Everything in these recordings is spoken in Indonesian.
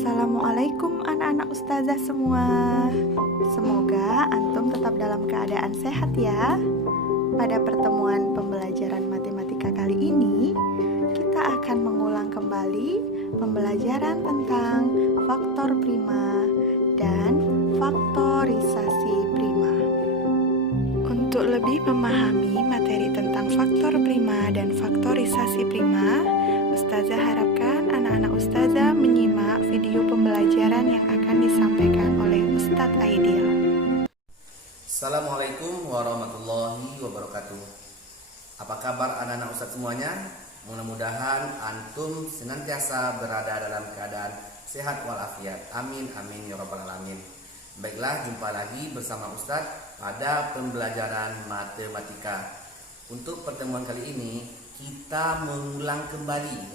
Assalamualaikum anak-anak ustazah semua. Semoga antum tetap dalam keadaan sehat ya. Pada pertemuan pembelajaran matematika kali ini, kita akan mengulang kembali pembelajaran tentang faktor prima dan faktorisasi prima. Untuk lebih memahami materi tentang faktor prima dan faktorisasi prima, Ustazah harapkan anak-anak Ustazah menyimak video pembelajaran yang akan disampaikan oleh Ustadz Aidil. Assalamualaikum warahmatullahi wabarakatuh. Apa kabar anak-anak Ustadz semuanya? Mudah-mudahan antum senantiasa berada dalam keadaan sehat walafiat. Amin amin ya rabbal alamin. Baiklah, jumpa lagi bersama Ustadz pada pembelajaran matematika. Untuk pertemuan kali ini kita mengulang kembali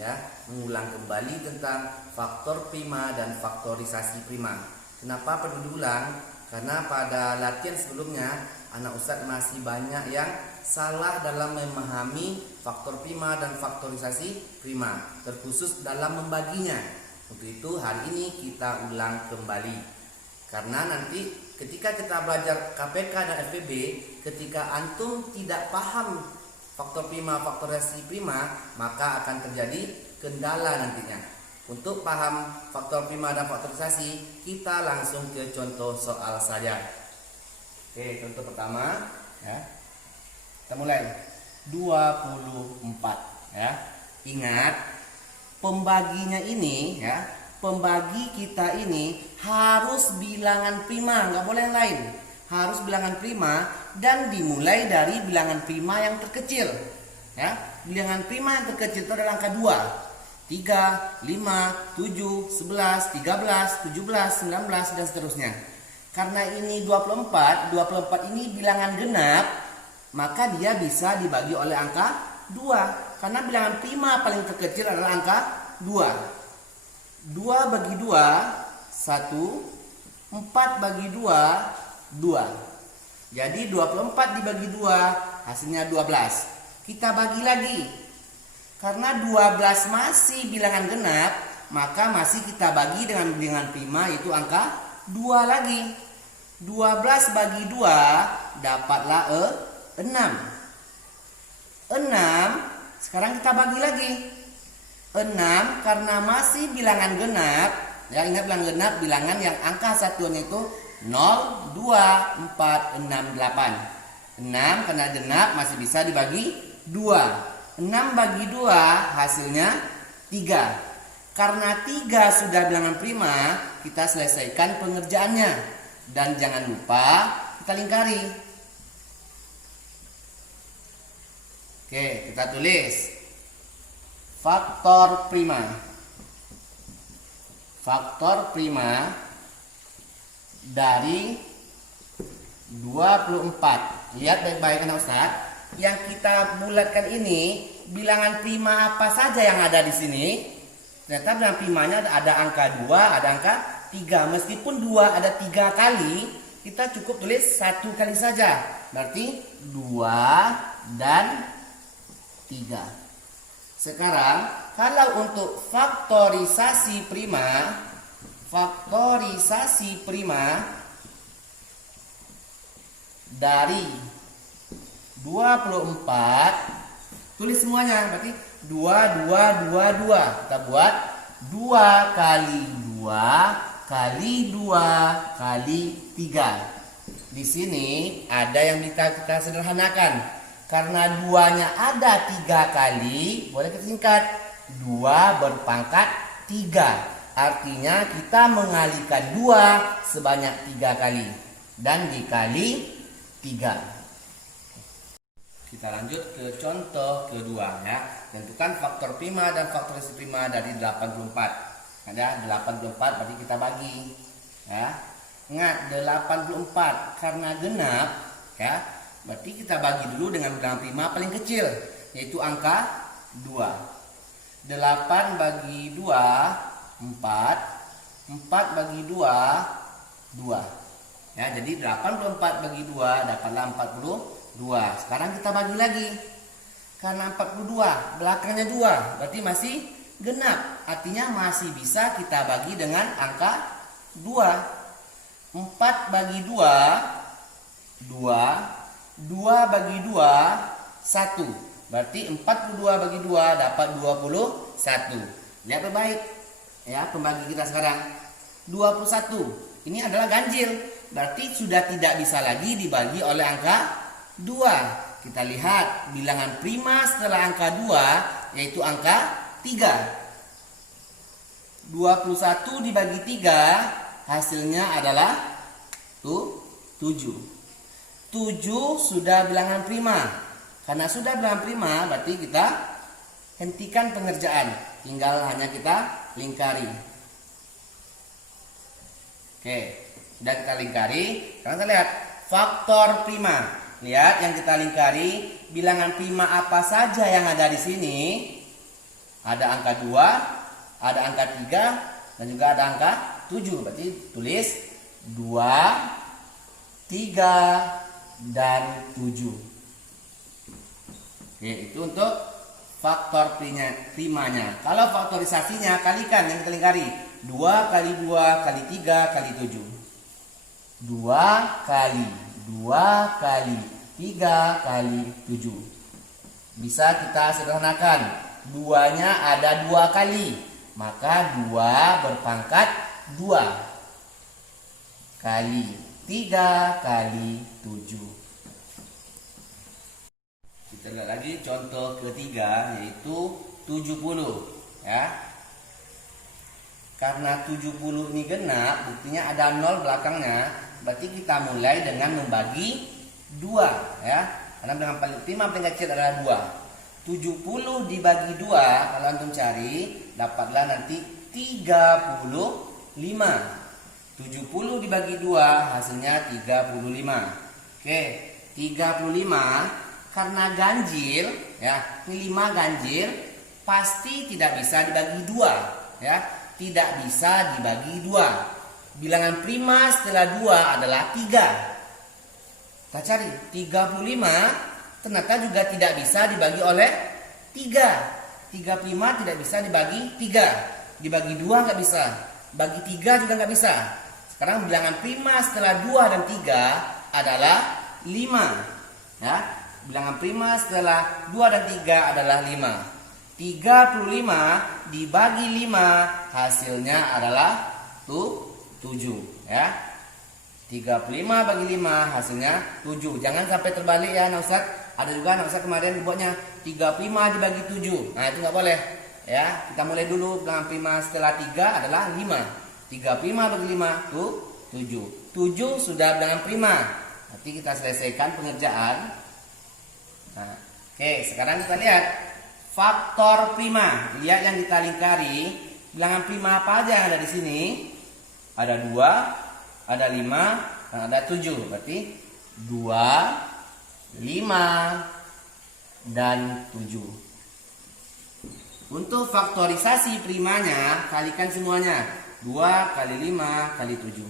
tentang faktor prima dan faktorisasi prima. Kenapa perlu diulang? Karena pada latihan sebelumnya anak Ustadz masih banyak yang salah dalam memahami faktor prima dan faktorisasi prima, terkhusus dalam membaginya. Untuk itu hari ini kita ulang kembali. Karena nanti ketika kita belajar KPK dan FPB, ketika antum tidak paham faktor prima, faktorisasi prima, maka akan terjadi kendala nantinya. Untuk paham faktor prima dan faktorisasi, kita langsung ke contoh soal saja. Oke, contoh pertama ya. Kita mulai. 24 ya. Ingat, pembaginya ini ya, pembagi kita ini harus bilangan prima, nggak boleh yang lain. Harus bilangan prima dan dimulai dari bilangan prima yang terkecil ya. Bilangan prima yang terkecil itu adalah angka 2, 3, 5, 7, 11, 13, 17, 19 dan seterusnya. Karena ini 24 ini bilangan genap, maka dia bisa dibagi oleh angka 2. Karena bilangan prima paling terkecil adalah angka 2. 2 bagi 2 1, 4 bagi 2 2. Jadi 24 dibagi 2 hasilnya 12. Kita bagi lagi. Karena 12 masih bilangan genap, maka masih kita bagi dengan bilangan prima, yaitu angka 2 lagi. 12 bagi 2 dapatlah 6. 6 sekarang kita bagi lagi. 6 karena masih bilangan genap, ya, ingat bilangan genap bilangan yang angka satuan itu 0, 2, 4, 6, 8. 6 karena genap masih bisa dibagi 2. 6 bagi 2 hasilnya 3. Karena 3 sudah bilangan prima, kita selesaikan pengerjaannya. Dan jangan lupa kita lingkari. Oke, kita tulis faktor prima. Faktor prima dari 24. Lihat baik-baik anak Ustaz. Yang kita bulatkan ini bilangan prima apa saja yang ada di sini. Ternyata bilangan primanya ada angka 2, ada angka 3. Meskipun 2 ada 3 kali, kita cukup tulis 1 kali saja. Berarti 2 dan 3. Sekarang kalau untuk faktorisasi prima dari 24, tulis semuanya. Berarti 2, 2, 2, 2. Kita buat 2 kali 2 kali 2 kali 3. Di sini ada yang kita sederhanakan. Karena 2-nya ada 3 kali, boleh kita singkat 2 berpangkat 3. Artinya kita mengalikan 2 sebanyak 3 kali dan dikali 3. Kita lanjut ke contoh kedua ya. Tentukan faktor prima dan faktorisasi prima dari 84. Ada 84 berarti kita bagi ya. Ingat 84 karena genap ya. Berarti kita bagi dulu dengan bilangan prima paling kecil, yaitu angka 2. 8 bagi 2 4. 4 bagi 2 2. Ya, jadi 84 bagi 2 dapatlah 42. Sekarang kita bagi lagi. Karena 42 belakangnya 2, berarti masih genap. Artinya masih bisa kita bagi dengan angka 2. 4 bagi 2, 2. 2 bagi 2, 1. Berarti 42 bagi 2 dapat 21. Lihat baik ya pembagi kita sekarang. 21. Ini adalah ganjil. Berarti sudah tidak bisa lagi dibagi oleh angka 2. Kita lihat bilangan prima setelah angka 2 yaitu angka 3. 21 dibagi 3 hasilnya adalah 7. 7 sudah bilangan prima. Karena sudah bilangan prima berarti kita hentikan pengerjaan. Tinggal hanya kita lingkari. Oke, sudah kita lingkari. Sekarang kita lihat faktor prima. Lihat yang kita lingkari, bilangan prima apa saja yang ada di sini? Ada angka 2, ada angka 3, dan juga ada angka 7. Berarti tulis 2, 3, dan 7. Oke, itu untuk faktor primanya. Kalau faktorisasinya kalikan yang kita lingkari. 2 kali 2 kali 3 kali 7. 2 kali 2 kali 3 kali 7. Bisa kita sederhanakan. 2-nya ada 2 kali. Maka 2 berpangkat 2 kali 3 kali 7. Kita lihat lagi contoh ketiga yaitu 70 ya. Karena 70 ini genap, buktinya ada 0 belakangnya. Berarti kita mulai dengan membagi 2 ya. Karena bilangan prima paling kecil adalah 2. 70 dibagi 2 kalau antum cari dapatlah nanti 35. 70 dibagi 2 hasilnya 35. Oke, 35 karena ganjil ya. Ini 5 ganjil pasti tidak bisa dibagi 2 ya. Tidak bisa dibagi 2. Bilangan prima setelah 2 adalah 3. Kita cari 35 ternyata juga tidak bisa dibagi oleh 3. 35 tidak bisa dibagi 3. Dibagi 2 nggak bisa. Bagi 3 juga nggak bisa. Sekarang bilangan prima setelah 2 dan 3 adalah 5. Ya, bilangan prima setelah 2 dan 3 adalah 5. 35 dibagi 5 hasilnya adalah 7 ya. 35 bagi 5 hasilnya 7. Jangan sampai terbalik ya anak Ustaz. Ada juga anak Ustaz kemarin dibuatnya 35 dibagi 7. Nah itu nggak boleh ya. Kita mulai dulu bilangan prima setelah 3 adalah 5. 35 bagi 5 7. 7 sudah bilangan prima. Nanti kita selesaikan pengerjaan. Nah, oke, sekarang kita lihat faktor prima. Lihat yang kita lingkari. Bilangan prima apa aja yang ada di sini? Ada 2, ada 5, dan ada 7. Berarti 2, 5, dan 7. Untuk faktorisasi primanya, kalikan semuanya. 2 kali 5 kali 7.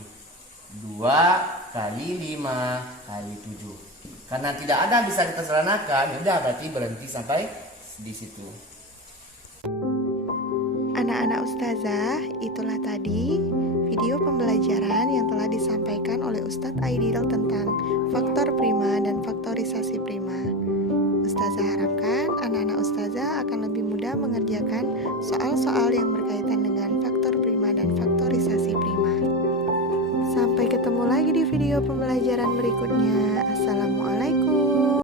2 kali 5 kali 7. Karena tidak ada bisa kita sederhanakan, ya udah berarti berhenti sampai di situ. Anak-anak ustazah, itulah tadi video pembelajaran yang telah disampaikan oleh Ustadz Aidil tentang faktor prima dan faktorisasi prima. Ustazah harapkan anak-anak ustazah akan lebih mudah mengerjakan soal-soal yang berkaitan dengan faktor prima dan faktorisasi prima. Sampai ketemu lagi di video pembelajaran berikutnya. Assalamualaikum.